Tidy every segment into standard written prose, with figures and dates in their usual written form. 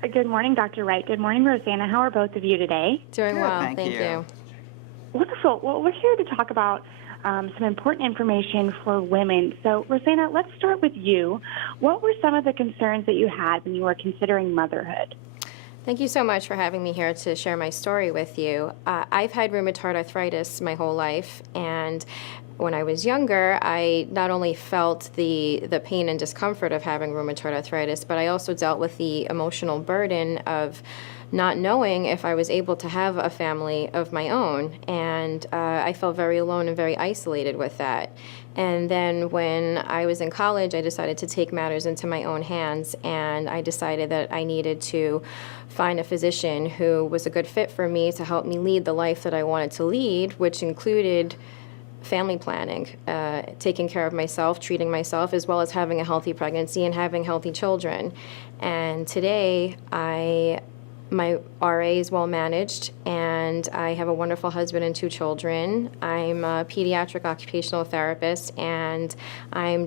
Good morning, Dr. Wright. Good morning, Rosanna. How are both of you today? Doing Good, well, thank you. Wonderful. Well, we're here to talk about some important information for women. So, Rosanna, let's start with you. What were some of the concerns that you had when you were considering motherhood? Thank you so much for having me here to share my story with you. I've had rheumatoid arthritis my whole life, and when I was younger, I not only felt the pain and discomfort of having rheumatoid arthritis, but I also dealt with the emotional burden of not knowing if I was able to have a family of my own. And I felt very alone and very isolated with that. And then when I was in college, I decided to take matters into my own hands, and I decided that I needed to find a physician who was a good fit for me to help me lead the life that I wanted to lead, which included family planning, taking care of myself, treating myself, as well as having a healthy pregnancy and having healthy children. And today, my RA is well managed, and I have a wonderful husband and 2 children. I'm a pediatric occupational therapist, and I'm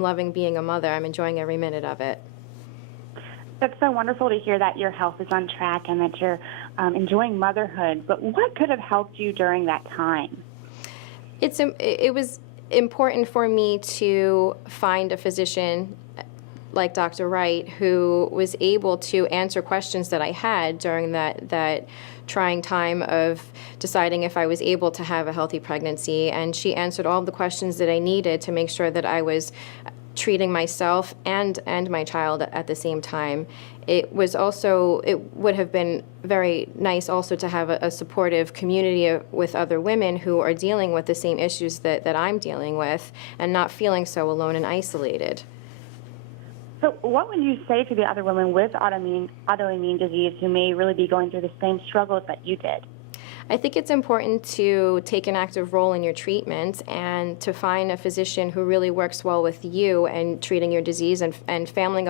loving being a mother. I'm enjoying every minute of it. That's so wonderful to hear that your health is on track and that you're enjoying motherhood. But what could have helped you during that time? It was important for me to find a physician like Dr. Wright, who was able to answer questions that I had during that trying time of deciding if I was able to have a healthy pregnancy. And she answered all the questions that I needed to make sure that I was treating myself and my child at the same time. It would have been very nice also to have a supportive community with other women who are dealing with the same issues that I'm dealing with, and not feeling so alone and isolated. So what would you say to the other women with autoimmune disease who may really be going through the same struggles that you did? I think it's important to take an active role in your treatment and to find a physician who really works well with you and treating your disease, and family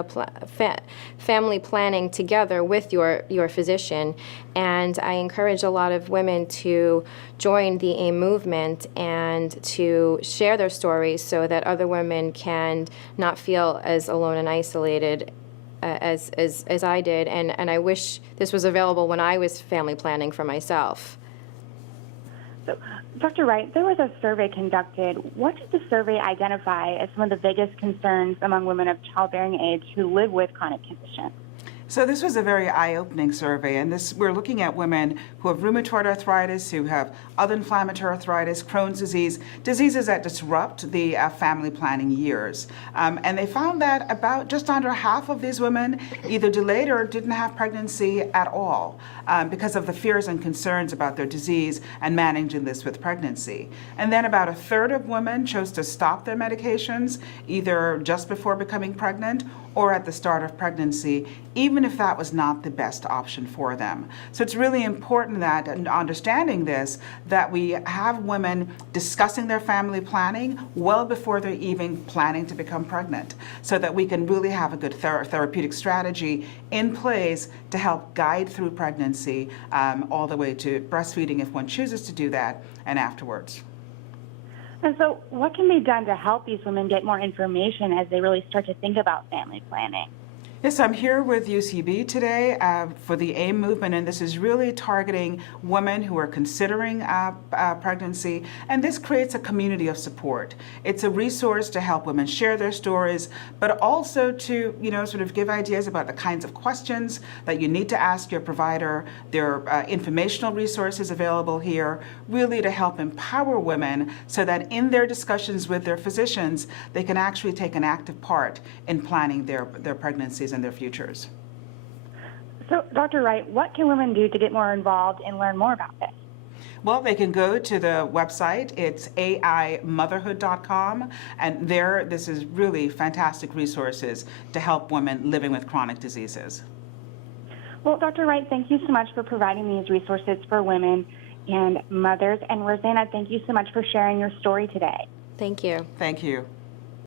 planning together with your physician. And I encourage a lot of women to join the AIM movement and to share their stories so that other women can not feel as alone and isolated as I did. And I wish this was available when I was family planning for myself. So, Dr. Wright, there was a survey conducted. What did the survey identify as some of the biggest concerns among women of childbearing age who live with chronic conditions? So this was a very eye-opening survey, and we're looking at women who have rheumatoid arthritis, who have other inflammatory arthritis, Crohn's disease, diseases that disrupt the family planning years. And they found that about just under half of these women either delayed or didn't have pregnancy at all because of the fears and concerns about their disease and managing this with pregnancy. And then about a third of women chose to stop their medications either just before becoming pregnant or at the start of pregnancy, even if that was not the best option for them. So it's really important that, in understanding this, that we have women discussing their family planning well before they're even planning to become pregnant, so that we can really have a good therapeutic strategy in place to help guide through pregnancy all the way to breastfeeding if one chooses to do that, and afterwards. And so what can be done to help these women get more information as they really start to think about family planning? Yes, I'm here with UCB today for the AIM movement, and this is really targeting women who are considering pregnancy, and this creates a community of support. It's a resource to help women share their stories, but also to, sort of give ideas about the kinds of questions that you need to ask your provider. There are informational resources available here, really to help empower women so that in their discussions with their physicians, they can actually take an active part in planning their pregnancies and their futures. So, Dr. Wright, what can women do to get more involved and learn more about this? Well, they can go to the website. It's aimotherhood.com, and this is really fantastic resources to help women living with chronic diseases. Well, Dr. Wright, thank you so much for providing these resources for women and mothers. And Rosanna, thank you so much for sharing your story today. Thank you. Thank you.